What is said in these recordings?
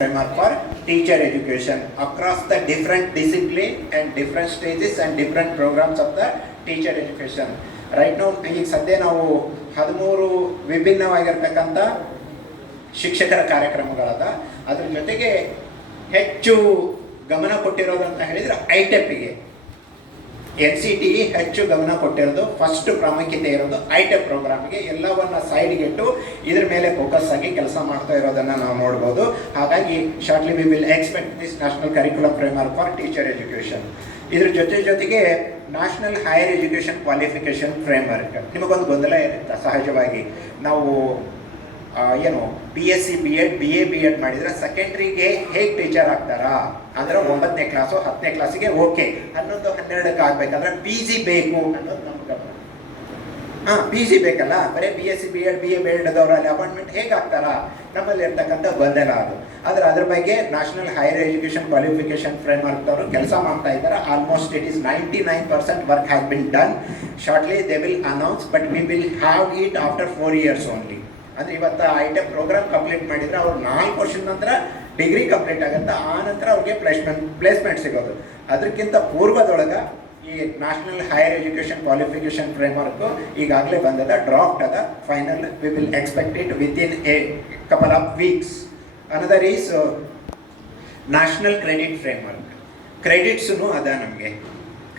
Framework for teacher education across the different discipline and different stages and different programs of the teacher education. Right now ಈಗ ಸದ್ಯ ನಾವು 13 ವಿಭಿನ್ನವಾಗಿರ್ತಕ್ಕಂಥ ಶಿಕ್ಷಕರ ಕಾರ್ಯಕ್ರಮಗಳಾದ ಅದರ ಜೊತೆಗೆ ಹೆಚ್ಚು ಗಮನ ಕೊಟ್ಟಿರೋದಂತ ಹೇಳಿದರೆ ಐಟೆಪ್ಗೆ NCTE ಹೆಚ್ಚು ಗಮನ ಕೊಟ್ಟಿರೋದು, ಫಸ್ಟ್ ಪ್ರಾಮುಖ್ಯತೆ ಇರೋದು ಐಟೆಪ್ ಪ್ರೋಗ್ರಾಮ್ಗೆ. ಎಲ್ಲವನ್ನ ಸೈಡ್ಗೆ ಇಟ್ಟು ಇದ್ರ ಮೇಲೆ ಫೋಕಸ್ ಆಗಿ ಕೆಲಸ ಮಾಡ್ತಾ ಇರೋದನ್ನು ನಾವು ನೋಡ್ಬೋದು. ಹಾಗಾಗಿ shortly V will expect this national curriculum framework for teacher education. ಇದ್ರ ಜೊತೆಗೆ national higher education qualification framework. ನಿಮಗೊಂದು ಗೊಂದಲ ಇರುತ್ತೆ ಸಹಜವಾಗಿ. ನಾವು ಏನು BSc B.Ed BA B.Ed ಮಾಡಿದರೆ ಸೆಕೆಂಡ್ರಿಗೆ ಹೇಗೆ ಟೀಚರ್ ಆಗ್ತಾರಾ ಅಂದರೆ 9ನೇ ಕ್ಲಾಸು 10ನೇ ಕ್ಲಾಸಿಗೆ ಓಕೆ, 11 12ಕ್ಕೆ ಆಗಬೇಕಾದ್ರೆ PG ಬೇಕು ಅನ್ನೋದು ನಮ್ಮ ಗಮನ. PG ಬೇಕಲ್ಲ, ಬರೀ BSc B.Ed BA B.Ed ಅಲ್ಲಿ ಅಪಾಯಿಂಟ್ಮೆಂಟ್ ಹೇಗೆ ಆಗ್ತಾರಾ ನಮ್ಮಲ್ಲಿ ಇರ್ತಕ್ಕಂಥ ಗೊಂದಲ ಅದು. ಆದರೆ ಅದ್ರ ಬಗ್ಗೆ national higher education qualification framework ಅವರು ಕೆಲಸ ಮಾಡ್ತಾ ಇದ್ದಾರೆ. Almost it is 99% work has been done. Shortly they will announce, but we will have it after 4 years only. ಅಂದರೆ ಇವತ್ತು ಐಟೆಪ್ ಪ್ರೋಗ್ರಾಮ್ ಕಂಪ್ಲೀಟ್ ಮಾಡಿದರೆ ಅವ್ರು 4 ವರ್ಷದ ನಂತರ ಡಿಗ್ರಿ ಕಂಪ್ಲೀಟ್ ಆಗುತ್ತೆ. ಆ ನಂತರ ಅವ್ರಿಗೆ ಪ್ಲೇಸ್ಮೆಂಟ್ ಸಿಗೋದು. ಅದಕ್ಕಿಂತ ಪೂರ್ವದೊಳಗೆ ಈ national higher education qualification framework ಈಗಾಗಲೇ ಬಂದದ, ಡ್ರಾಫ್ಟ್ ಅದ, final we will expect it within a couple of weeks. Another is national credit framework. ಕ್ರೆಡಿಟ್ಸೂ ಅದ. ನಮಗೆ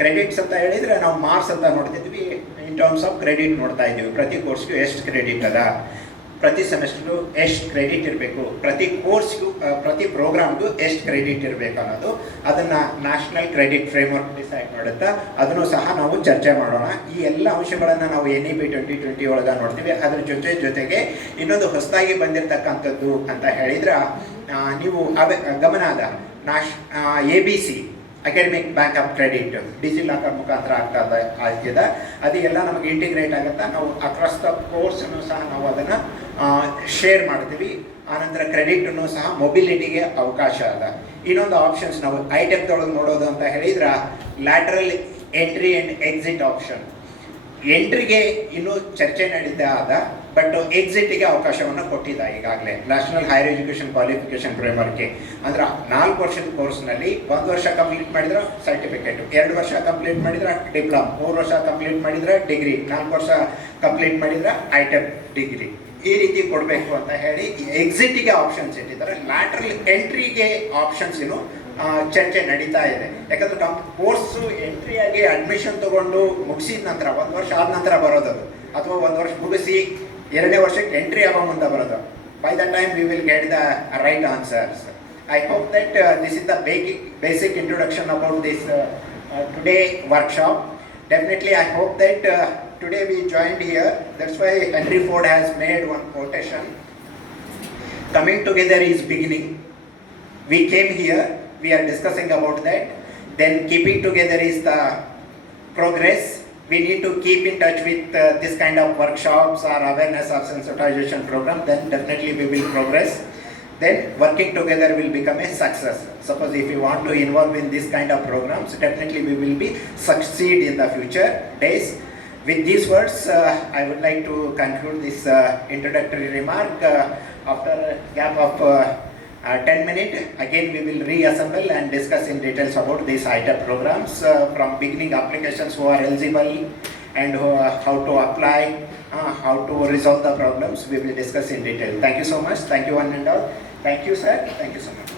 ಕ್ರೆಡಿಟ್ಸ್ ಅಂತ ಹೇಳಿದರೆ ನಾವು ಮಾರ್ಕ್ಸ್ ಅಂತ ನೋಡ್ತಿದ್ವಿ, ಇನ್ ಟರ್ಮ್ಸ್ ಆಫ್ ಕ್ರೆಡಿಟ್ ನೋಡ್ತಾ ಇದ್ದೀವಿ. ಪ್ರತಿ ಕೋರ್ಸ್ಗೂ ಎಷ್ಟು ಕ್ರೆಡಿಟ್ ಅದ, ಪ್ರತಿ ಸೆಮೆಸ್ಟ್ರಿಗೂ ಎಷ್ಟು ಕ್ರೆಡಿಟ್ ಇರಬೇಕು, ಪ್ರತಿ ಕೋರ್ಸ್ಗೂ ಪ್ರತಿ ಪ್ರೋಗ್ರಾಮ್ಗೂ ಎಷ್ಟು ಕ್ರೆಡಿಟ್ ಇರಬೇಕು ಅನ್ನೋದು ಅದನ್ನು ನ್ಯಾಷನಲ್ ಕ್ರೆಡಿಟ್ ಫ್ರೇಮ್ವರ್ಕ್ ಡಿಸೈಡ್ ಮಾಡುತ್ತಾ. ಅದನ್ನು ಸಹ ನಾವು ಚರ್ಚೆ ಮಾಡೋಣ. ಈ ಎಲ್ಲ ಅಂಶಗಳನ್ನು ನಾವು NEP 2020 ಒಳಗೆ ನೋಡ್ತೀವಿ. ಅದ್ರ ಜೊತೆಗೆ ಇನ್ನೊಂದು ಹೊಸದಾಗಿ ಬಂದಿರತಕ್ಕಂಥದ್ದು ಅಂತ ಹೇಳಿದ್ರೆ ನೀವು ಗಮನ ಅದ ABC academic bank of credit DigiLocker ಮುಖಾಂತರ ಆಗಿದೆ. ಅದೆಲ್ಲ ನಮಗೆ ಇಂಟಿಗ್ರೇಟ್ ಆಗುತ್ತೆ. ನಾವು ಅಕ್ರಾಸ್ ದ ಕೋರ್ಸನ್ನು ಸಹ ನಾವು ಅದನ್ನು ಶೇರ್ ಮಾಡ್ತೀವಿ. ಆನಂತರ ಕ್ರೆಡಿಟನ್ನು ಸಹ ಮೊಬಿಲಿಟಿಗೆ ಅವಕಾಶ ಅದ. ಇನ್ನೊಂದು ಆಪ್ಷನ್ಸ್ ನಾವು ಐಟೆಪ್ದೊಳಗೆ ನೋಡೋದು ಅಂತ ಹೇಳಿದ್ರೆ lateral entry and exit option. ಎಂಟ್ರಿಗೆ ಇನ್ನೂ ಚರ್ಚೆ ನಡೀತಾ ಅದ, ಬಟ್ ಎಕ್ಸಿಟ್ಗೆ ಅವಕಾಶವನ್ನು ಕೊಟ್ಟಿದ್ದ ಈಗಾಗಲೇ ನ್ಯಾಷನಲ್ ಹೈಯರ್ ಎಜುಕೇಷನ್ ಕ್ವಾಲಿಫಿಕೇಷನ್ ಫ್ರೇಮ್ವರ್ಕ್ಗೆ. ಅಂದ್ರೆ 4 ವರ್ಷದ ಕೋರ್ಸ್ನಲ್ಲಿ 1 ವರ್ಷ ಕಂಪ್ಲೀಟ್ ಮಾಡಿದ್ರೆ ಸರ್ಟಿಫಿಕೇಟು, 2 ವರ್ಷ ಕಂಪ್ಲೀಟ್ ಮಾಡಿದ್ರೆ ಡಿಪ್ಲೊಮ್, 3 ವರ್ಷ ಕಂಪ್ಲೀಟ್ ಮಾಡಿದ್ರೆ ಡಿಗ್ರಿ, 4 ವರ್ಷ ಕಂಪ್ಲೀಟ್ ಮಾಡಿದ್ರೆ ಐಟೆಪ್ ಡಿಗ್ರಿ. ಈ ರೀತಿ ಕೊಡಬೇಕು ಅಂತ ಹೇಳಿ ಎಕ್ಸಿಟ್ಗೆ ಆಪ್ಷನ್ಸ್ ಇಟ್ಟಿದ್ದಾರೆ. ಲ್ಯಾಟ್ರಲ್ ಎಂಟ್ರಿಗೆ ಆಪ್ಷನ್ಸ್ ಏನು ಚರ್ಚೆ ನಡೀತಾ ಇದೆ. ಯಾಕಂದ್ರೆ ಕೋರ್ಸು ಎಂಟ್ರಿಯಾಗಿ ಅಡ್ಮಿಷನ್ ತೊಗೊಂಡು ಮುಗಿಸಿದ ನಂತರ 1 ವರ್ಷ ಆದ ನಂತರ ಬರೋದದು, ಅಥವಾ 1 ವರ್ಷ ಮುಗಿಸಿ 2ನೇ ವರ್ಷಕ್ಕೆ ಎಂಟ್ರಿ ಆಗೋ ಮುಂದೆ ಬರೋದು. By the time we will get the right answers. I hope that this is the basic introduction about this today workshop. Definitely I hope that today we joined here. That's why Henry Ford has made one quotation: coming together is beginning. We came here, we are discussing about that. Then keeping together is the progress. We need to keep in touch with this kind of workshops or awareness or sensitization program. Then definitely we will progress. Then working together will become a success. Suppose if you want to involve in this kind of programs, definitely we will be succeed in the future days. With these words, I would like to conclude this introductory remark. After a gap of 10 minutes, again we will reassemble and discuss in details about these ITEP programs from beginning applications who are eligible and how to apply, how to resolve the problems. We will discuss in detail. Thank you so much. Thank you one and all. Thank you sir. Thank you so much.